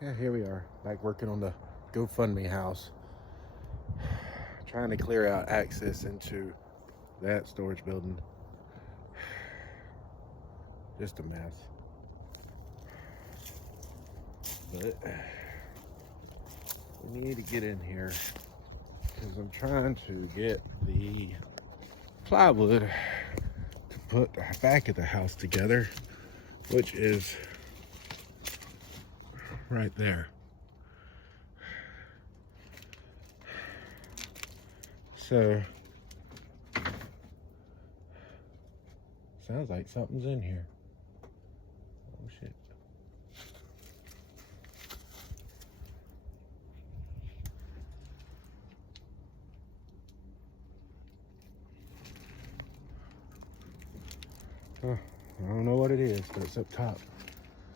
Yeah, here we are, back working on the Gofundme house. Trying to clear out access into that storage building. Just a mess. But we need to get in here because I'm trying to get the plywood to put the back of the house together, which is right there. So sounds like something's in here. Oh shit. I don't know what it is, but it's up top.